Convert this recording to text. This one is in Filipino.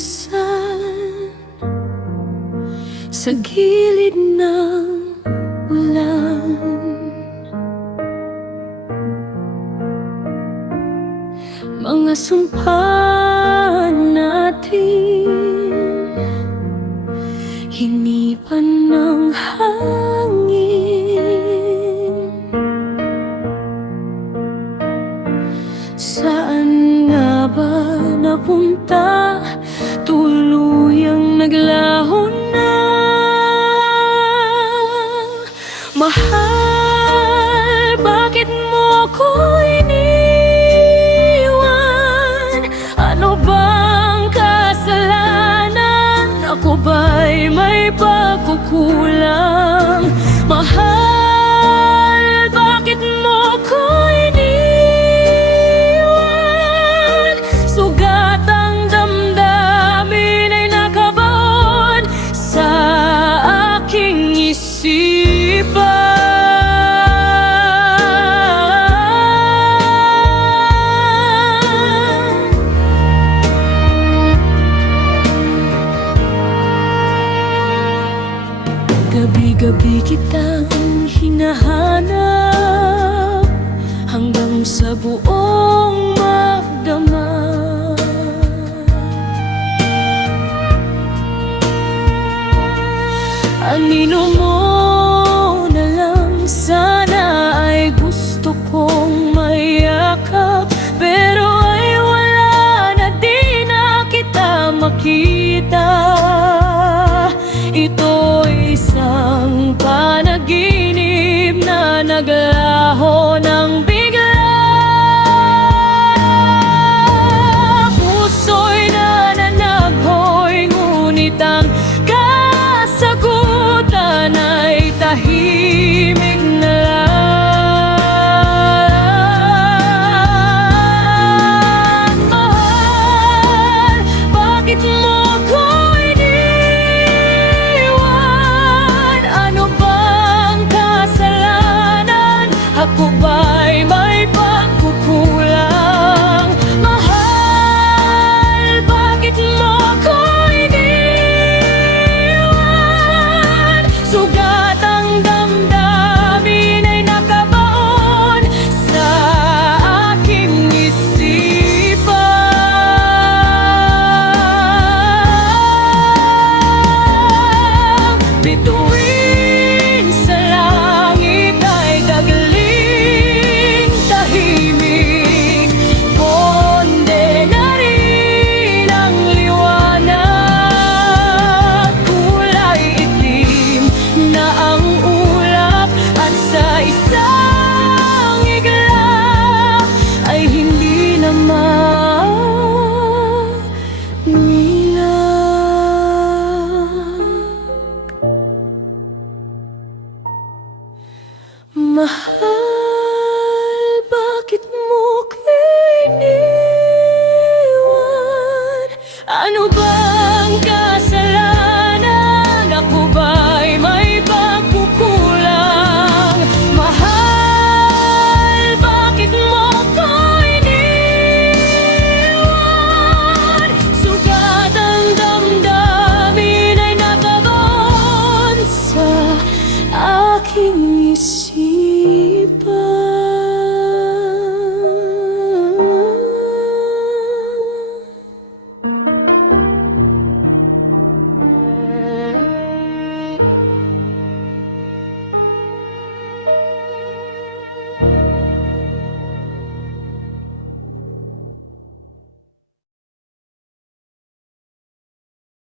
lumisan sa gilid ng ulan. Mga sumpa natin hinipan ng hangin. Saan nga ba napunta? Tuluyang naglaho na. Mahal, bakit mo ko iniwan? Ano bang kasalanan? Ako ba'y may pagkukulang? Mahal, bakit mo ko iniwan? Sugat ang damdamin ay nakabaon sa aking isipan. Gabi-gabi kitang hinahanap hanggang sa buong magdama. Anino mo na lang sana ay gusto kong mayakap, pero ay wala na, di na kita makita. Ito'y isang panaginip na naglaho ng bigla. Puso'y nananaghoy, ngunit ang kasagutan ay tahimik na lang. Mahal, bakit mo ko iniwan? Ano bang kasalanan? Ako ba'y may pagkukulang? Mahal, bakit mo ko iniwan? Sugat ang damdamin ay nakabaon sa aking isipan. Bituin sa langit ay gagaling tahimik. Bonde na rin ang liwanag. Kulay itim na ang ulap, at sa isang iglap ay hindi na mahal, bakit mo ko iniwan? Ano bang kasalanan? Ako ba'y may pagkukulang? Mahal, bakit mo ko iniwan? Sugat ang damdamin ay nakabaon sa aking isipan.